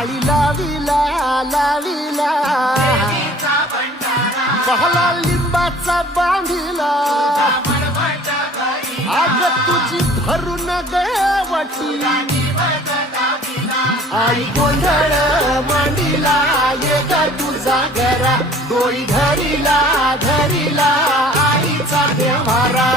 माळी लाविला लाविला पहला लिंबाचा बांधिला आग तुझी भरून गवटी आई गोंधळ मांडीला ये ग तुझा घरा डोळी धरीला धरीला आईचा देवारा